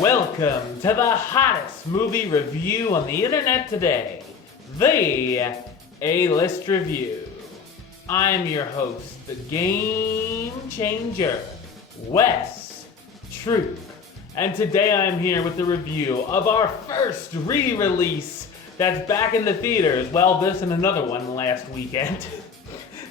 Welcome to the hottest movie review on the internet today, the A-List Review. I'm your host, the Game Changer, Wes Troop, and today I'm here with the review of our first re-release that's back in the theaters. Well, this and another one last weekend.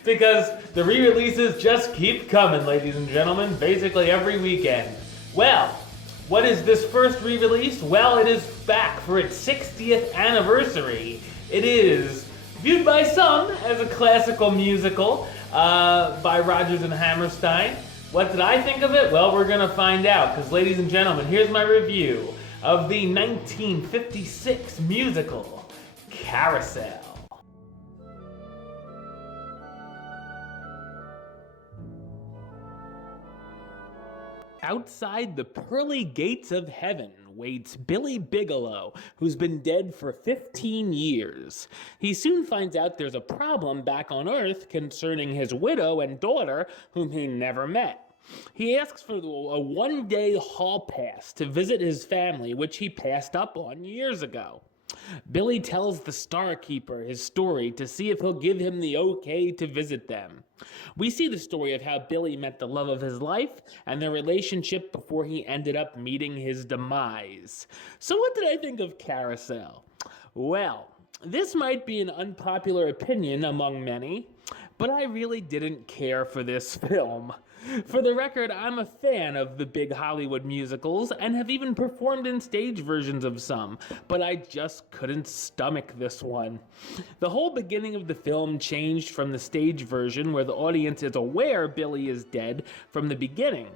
Because the re-releases just keep coming, ladies and gentlemen, basically every weekend. Well, what is this first re-release? Well, it is back for its 60th anniversary. It is viewed by some as a classical musical by Rodgers and Hammerstein. What did I think of it? Well, we're gonna find out, because ladies and gentlemen, here's my review of the 1956 musical, Carousel. Outside the pearly gates of heaven waits Billy Bigelow, who's been dead for 15 years. He soon finds out there's a problem back on Earth concerning his widow and daughter, whom he never met. He asks for a one-day hall pass to visit his family, which he passed up on years ago. Billy tells the Star Keeper his story to see if he'll give him the okay to visit them. We see the story of how Billy met the love of his life and their relationship before he ended up meeting his demise. So what did I think of Carousel? Well, this might be an unpopular opinion among many, but I really didn't care for this film. For the record, I'm a fan of the big Hollywood musicals and have even performed in stage versions of some, but I just couldn't stomach this one. The whole beginning of the film changed from the stage version, where the audience is aware Billy is dead, from the beginning.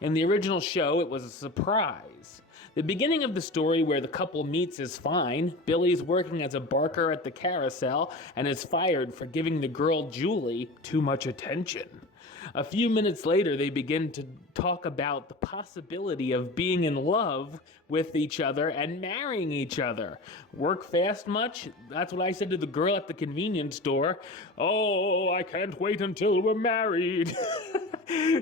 In the original show, it was a surprise. The beginning of the story where the couple meets is fine. Billy's working as a barker at the Carousel and is fired for giving the girl Julie too much attention. A few minutes later, they begin to talk about the possibility of being in love with each other and marrying each other. Work fast much? That's what I said to the girl at the convenience store. Oh, I can't wait until we're married.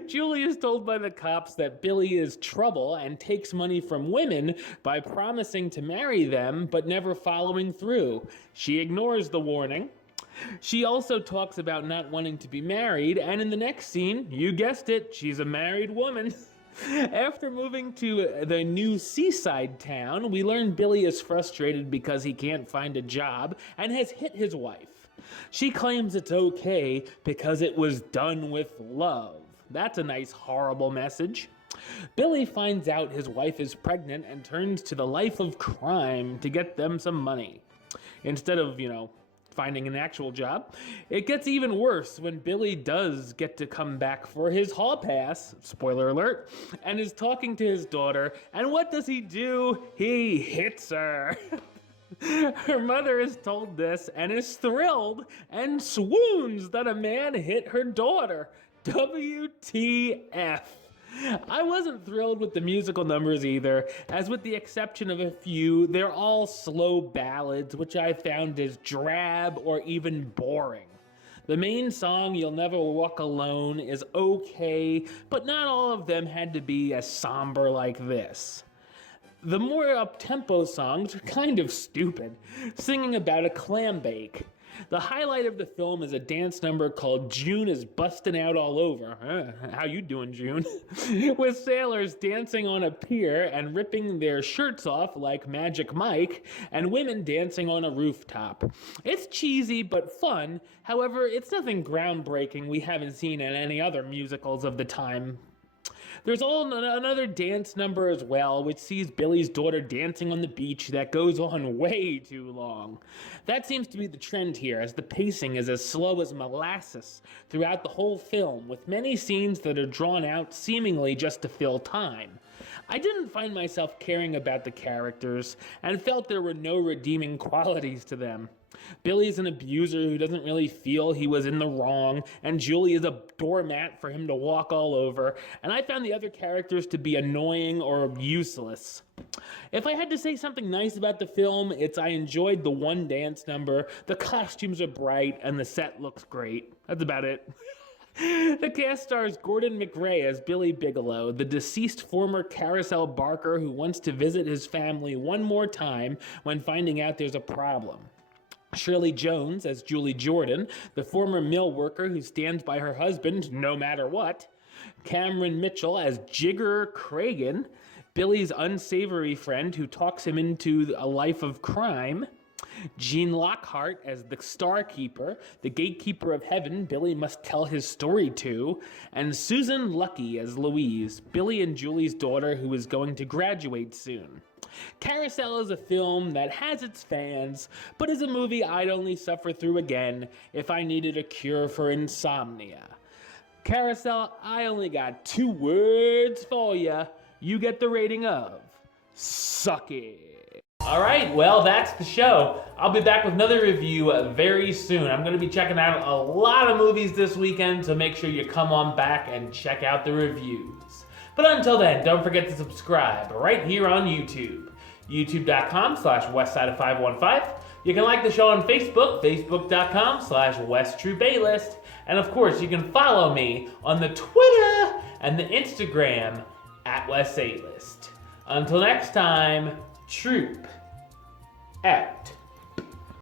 Julie is told by the cops that Billy is trouble and takes money from women by promising to marry them but never following through. She ignores the warning. She also talks about not wanting to be married, and in the next scene, you guessed it, she's a married woman. After moving to the new seaside town, we learn Billy is frustrated because he can't find a job and has hit his wife. She claims it's okay because it was done with love. That's a nice, horrible message. Billy finds out his wife is pregnant and turns to the life of crime to get them some money. Instead of, finding an actual job. It gets even worse when Billy does get to come back for his hall pass, spoiler alert, and is talking to his daughter, and what does he do? He hits her. Her mother is told this and is thrilled and swoons that a man hit her daughter. WTF. I wasn't thrilled with the musical numbers either, as with the exception of a few, they're all slow ballads, which I found as drab or even boring. The main song, You'll Never Walk Alone, is okay, but not all of them had to be as somber like this. The more up-tempo songs are kind of stupid, singing about a clam bake. The highlight of the film is a dance number called June is Bustin' Out All Over. How you doing, June? With sailors dancing on a pier and ripping their shirts off like Magic Mike, and women dancing on a rooftop. It's cheesy but fun. However, it's nothing groundbreaking we haven't seen in any other musicals of the time. There's another dance number as well, which sees Billy's daughter dancing on the beach that goes on way too long. That seems to be the trend here, as the pacing is as slow as molasses throughout the whole film, with many scenes that are drawn out seemingly just to fill time. I didn't find myself caring about the characters, and felt there were no redeeming qualities to them. Billy's an abuser who doesn't really feel he was in the wrong, and Julie is a doormat for him to walk all over, and I found the other characters to be annoying or useless. If I had to say something nice about the film, it's I enjoyed the one dance number, the costumes are bright, and the set looks great. That's about it. The cast stars Gordon McRae as Billy Bigelow, the deceased former Carousel barker who wants to visit his family one more time when finding out there's a problem. Shirley Jones as Julie Jordan, the former mill worker who stands by her husband no matter what. Cameron Mitchell as Jigger Cragen, Billy's unsavory friend who talks him into a life of crime. Gene Lockhart as the Star Keeper, the gatekeeper of heaven Billy must tell his story to, and Susan Lucky as Louise, Billy and Julie's daughter who is going to graduate soon. Carousel is a film that has its fans, but is a movie I'd only suffer through again if I needed a cure for insomnia. Carousel, I only got 2 words for ya. You get the rating of suck it. Alright, well, that's the show. I'll be back with another review very soon. I'm going to be checking out a lot of movies this weekend, so make sure you come on back and check out the reviews. But until then, don't forget to subscribe right here on YouTube. youtube.com/westside515. You can like the show on Facebook, facebook.com/WestTrueBaylist. And of course, you can follow me on the Twitter and the Instagram @WestAlist. Until next time, Troop out.